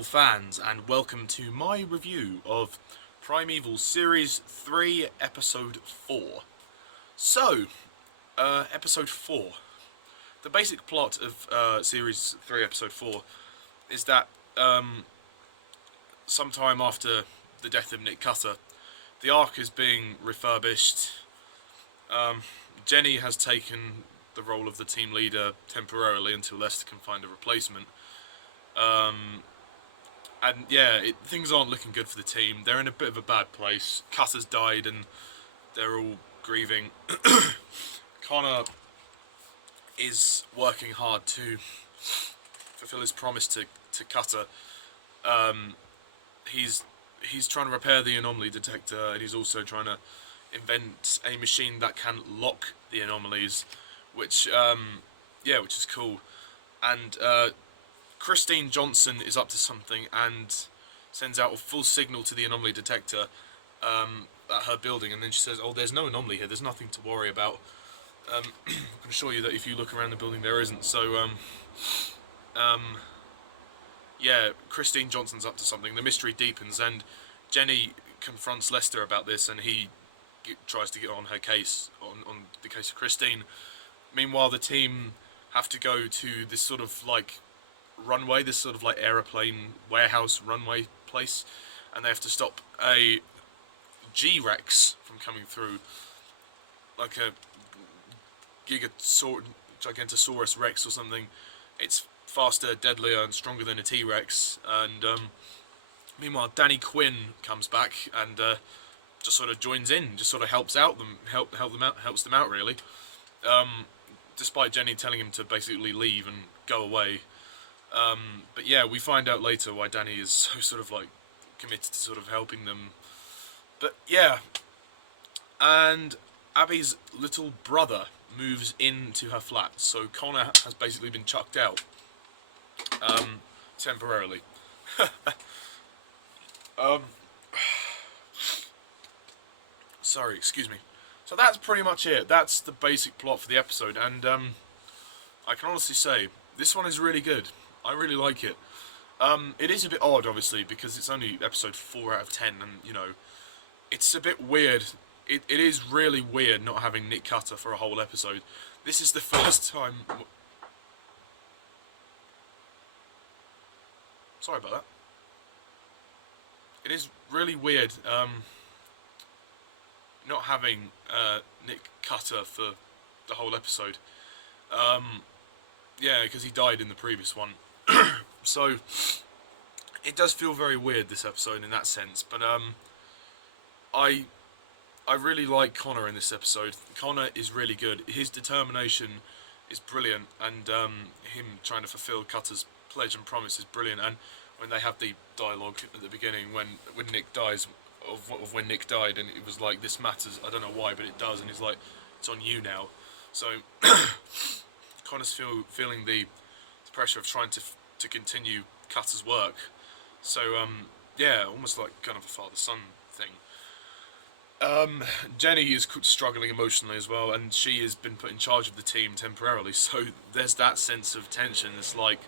Primeval fans, and welcome to my review of Primeval Series 3, Episode 4. So, Episode 4. The basic plot of Series 3, Episode 4 is that sometime after the death of Nick Cutter, the Ark is being refurbished. Jenny has taken the role of the team leader temporarily until Lester can find a replacement. And yeah, things aren't looking good for the team. They're in a bit of a bad place. Cutter's died and they're all grieving. Connor is working hard to fulfill his promise to Cutter. He's trying to repair the anomaly detector, and he's also trying to invent a machine that can lock the anomalies, which is cool. And Christine Johnson is up to something and sends out a full signal to the anomaly detector at her building, and then she says, "Oh, there's no anomaly here. There's nothing to worry about." I can assure you that if you look around the building, there isn't. So, yeah, Christine Johnson's up to something. The mystery deepens, and Jenny confronts Lester about this, and he tries to get on her case, on the case of Christine. Meanwhile, the team have to go to this sort of like runway, this sort of like aeroplane warehouse runway place, and they have to stop a G-Rex from coming through, like a Gigantosaurus Rex or something. It's faster, deadlier, and stronger than a T-Rex. And meanwhile, Danny Quinn comes back and just sort of joins in, just sort of helps them out really. Despite Jenny telling him to basically leave and go away. But yeah, we find out later why Danny is so sort of like committed to sort of helping them. But yeah, and Abby's little brother moves into her flat, so Connor has basically been chucked out temporarily. Sorry, excuse me. So that's pretty much it. That's the basic plot for the episode, and I can honestly say this one is really good. I really like it. It is a bit odd, obviously, because it's only episode 4 out of 10, and, you know, it's a bit weird. It is really weird not having Nick Cutter for a whole episode. This is the first time... Sorry about that. It is really weird not having Nick Cutter for the whole episode. Yeah, because he died in the previous one. So, it does feel very weird, this episode, in that sense. But, I really like Connor in this episode. Connor is really good. His determination is brilliant. And, him trying to fulfill Cutter's pledge and promise is brilliant. And when they have the dialogue at the beginning, when Nick dies, of when Nick died, and it was like, this matters, I don't know why, but it does. And he's like, it's on you now. So, Connor's feeling the pressure of trying to continue Cutter's work. So, yeah, almost like kind of a father-son thing. Jenny is struggling emotionally as well, and she has been put in charge of the team temporarily, so there's that sense of tension. It's like,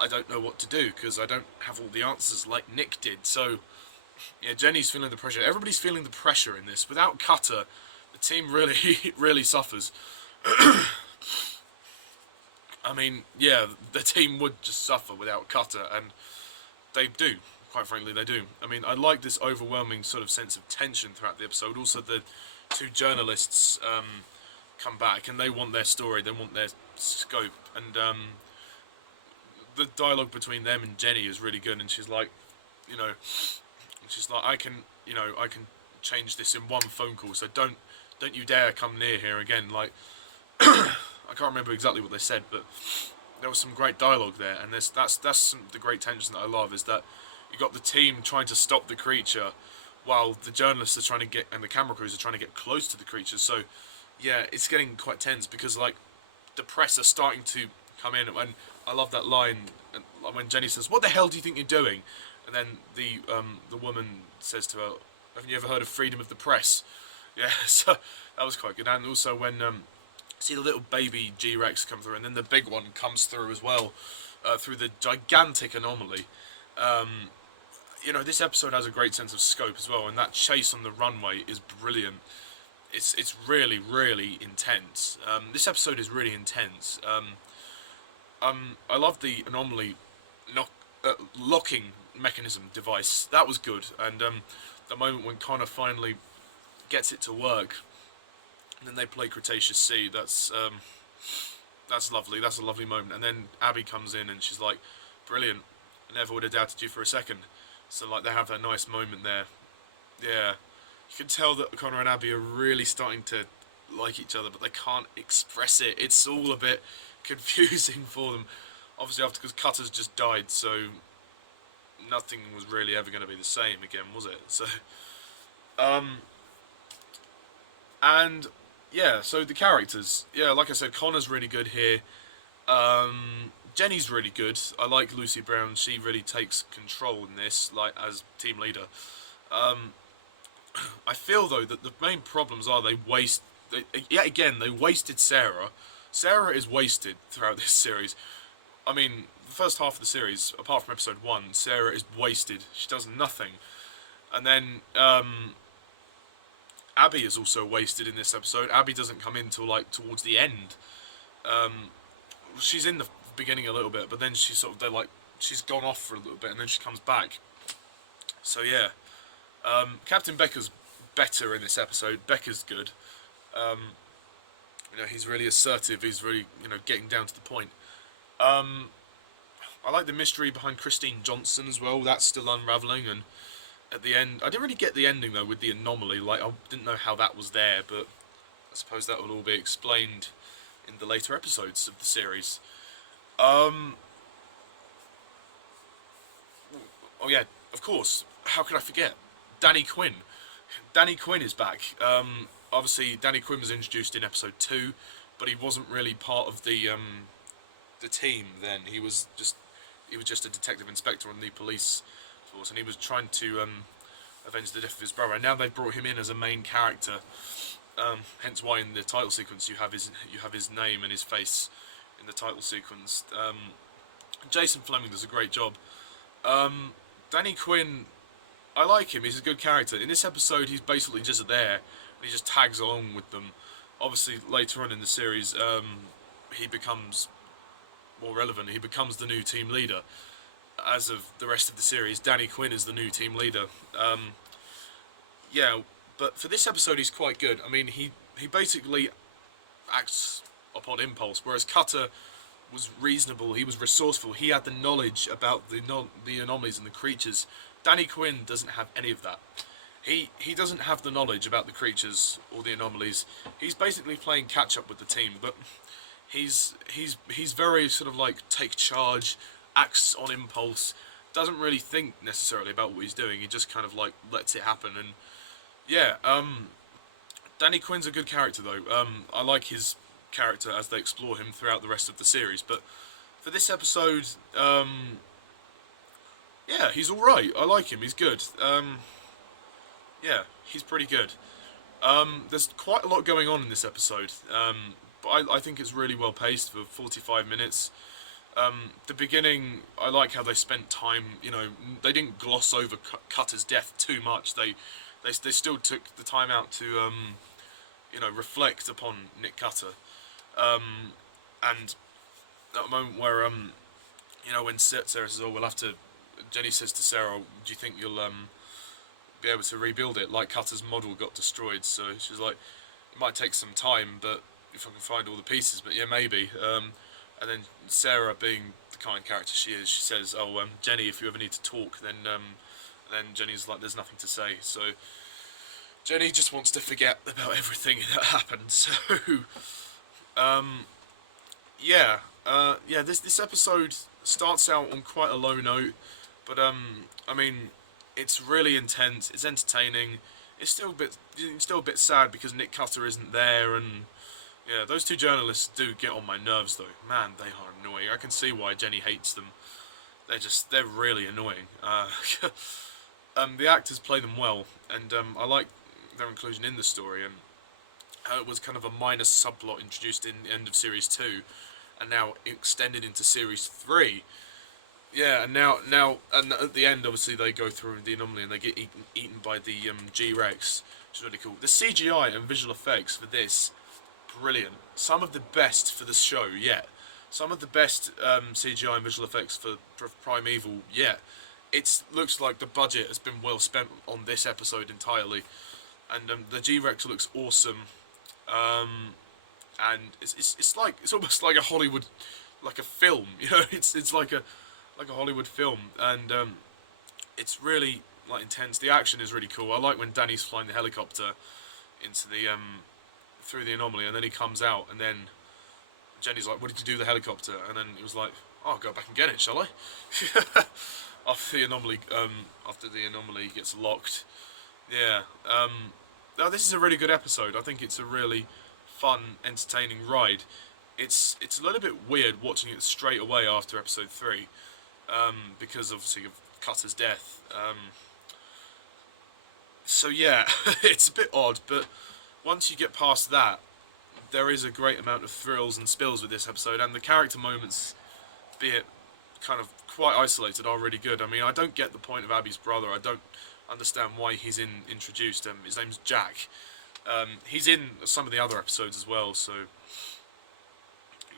I don't know what to do, because I don't have all the answers like Nick did. So, yeah, Jenny's feeling the pressure. Everybody's feeling the pressure in this. Without Cutter, the team really, really suffers. I mean, yeah, the team would just suffer without Cutter, and they do. Quite frankly, they do. I mean, I like this overwhelming sort of sense of tension throughout the episode. Also, the two journalists come back, and they want their story, they want their scope, and the dialogue between them and Jenny is really good. And she's like, you know, I can change this in one phone call. So don't you dare come near here again. Like, I can't remember exactly what they said, but there was some great dialogue there, and that's the great tension that I love, is that you got the team trying to stop the creature while the journalists are trying to get, and the camera crews are trying to get close to the creature. So yeah, it's getting quite tense, because like the press are starting to come in, and I love that line when Jenny says, "What the hell do you think you're doing?" And then the woman says to her, "Haven't you ever heard of freedom of the press?" Yeah, so that was quite good. And also when see the little baby G-Rex come through, and then the big one comes through as well, through the gigantic anomaly. You know, this episode has a great sense of scope as well, and that chase on the runway is brilliant. It's really really intense. This episode is really intense. I love the anomaly knock, locking mechanism device. That was good, and the moment when Connor finally gets it to work, and then they play Cretaceous Sea. That's lovely. That's a lovely moment. And then Abby comes in and she's like, "Brilliant. I never would have doubted you for a second." So like they have that nice moment there. Yeah, you can tell that Connor and Abby are really starting to like each other, but they can't express it. It's all a bit confusing for them. Obviously, after because Cutter's just died, so nothing was really ever going to be the same again, was it? So, um, and yeah, so the characters, yeah, like I said, Connor's really good here. Jenny's really good. I like Lucy Brown. She really takes control in this, like as team leader. Um, I feel though that the main problems are yet again they wasted Sarah. Sarah is wasted throughout this series. I mean, the first half of the series, apart from episode 1, Sarah is wasted. She does nothing. And then Abby is also wasted in this episode. Abby doesn't come in till like towards the end. She's in the beginning a little bit, but then she's gone off for a little bit, and then she comes back. So yeah, Captain Becker's better in this episode. Becker's good. You know, he's really assertive. He's really, you know, getting down to the point. I like the mystery behind Christine Johnson as well. That's still unraveling, and at the end, I didn't really get the ending though with the anomaly. Like, I didn't know how that was there, but I suppose that will all be explained in the later episodes of the series. Oh yeah, of course. How could I forget? Danny Quinn. Danny Quinn is back. Obviously, Danny Quinn was introduced in episode 2, but he wasn't really part of the team then. He was just a detective inspector on the police force, and he was trying to avenge the death of his brother. And now they've brought him in as a main character. Hence why in the title sequence you have his name and his face in the title sequence. Jason Flemyng does a great job. Danny Quinn, I like him. He's a good character. In this episode, he's basically just there, and he just tags along with them. Obviously, later on in the series, he becomes more relevant. He becomes the new team leader. As of the rest of the series, Danny Quinn is the new team leader. Yeah, but for this episode, he's quite good. I mean, he basically acts upon impulse, whereas Cutter was reasonable. He was resourceful. He had the knowledge about the anomalies and the creatures. Danny Quinn doesn't have any of that. He doesn't have the knowledge about the creatures or the anomalies. He's basically playing catch up with the team, but he's very sort of like take charge, acts on impulse, doesn't really think necessarily about what he's doing. He just kind of like lets it happen. And yeah, Danny Quinn's a good character though. I like his character as they explore him throughout the rest of the series. But for this episode, yeah, he's all right. I like him. He's good. Yeah, he's pretty good. There's quite a lot going on in this episode, but I think it's really well paced for 45 minutes. The beginning, I like how they spent time. You know, they didn't gloss over Cutter's death too much. They still took the time out to you know, reflect upon Nick Cutter. And that moment where you know, when Sarah says, "Oh, we'll have to," Jenny says to Sarah, "Do you think you'll be able to rebuild it? Like Cutter's model got destroyed." So she's like, "It might take some time, but if I can find all the pieces, but yeah, maybe." And then Sarah, being the kind character she is, she says, "Oh, Jenny, if you ever need to talk, then Jenny's like, there's nothing to say." So Jenny just wants to forget about everything that happened. So yeah, yeah. This episode starts out on quite a low note, but I mean, it's really intense. It's entertaining. It's still a bit sad because Nick Cutter isn't there, and yeah, those two journalists do get on my nerves though. Man, they are annoying. I can see why Jenny hates them. They're really annoying. The actors play them well, and I like their inclusion in the story, and how it was kind of a minor subplot introduced in the end of series 2, and now extended into series 3. Yeah, and now, and at the end, obviously, they go through the anomaly and they get eaten by the G-Rex, which is really cool. The CGI and visual effects for this, brilliant. Some of the best for the show yet. Some of the best CGI and visual effects for Primeval yet. It looks like the budget has been well spent on this episode entirely, and the G-Rex looks awesome. And it's almost like a Hollywood, like a film, you know. It's like a Hollywood film, and it's really like intense. The action is really cool. I like when Danny's flying the helicopter into the through the anomaly, and then he comes out, and then Jenny's like, "What did you do with the helicopter?" And then he was like, "Oh, I'll go back and get it, shall I?" after the anomaly gets locked. Yeah. No, this is a really good episode. I think it's a really fun, entertaining ride. It's a little bit weird watching it straight away after episode 3, because obviously of Cutter's death. So yeah, it's a bit odd, but once you get past that, there is a great amount of thrills and spills with this episode, and the character moments, be it kind of quite isolated, are really good. I mean, I don't get the point of Abby's brother. I don't understand why he's introduced. His name's Jack. He's in some of the other episodes as well, so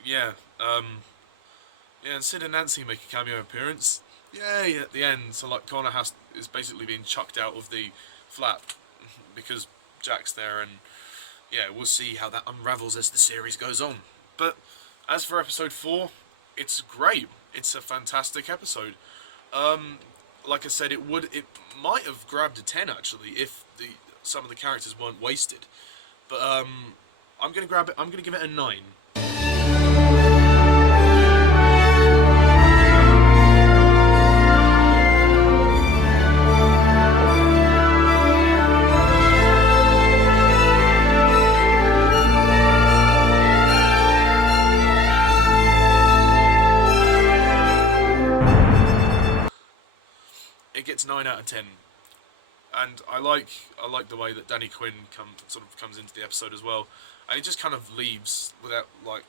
yeah. Yeah, and Sid and Nancy make a cameo appearance. Yay, at the end. So like Connor is basically being chucked out of the flat because Jack's there, and yeah, we'll see how that unravels as the series goes on. But as for episode 4, it's great. It's a fantastic episode. Like I said, it might have grabbed a 10 actually if some of the characters weren't wasted. But I'm gonna grab it. I'm gonna give it a 9. It gets 9 out of 10. And I like the way that Danny Quinn comes into the episode as well, and he just kind of leaves without like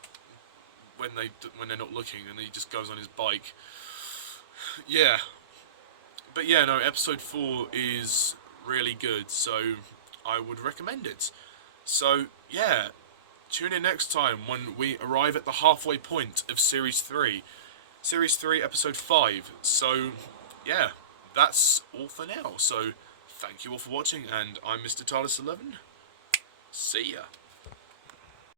when they're not looking, and he just goes on his bike. Yeah, but yeah, no, episode 4 is really good, so I would recommend it. So yeah, tune in next time when we arrive at the halfway point of series 3, episode 5. So yeah, that's all for now. So thank you all for watching, and I'm Mr. TARDIS11. See ya.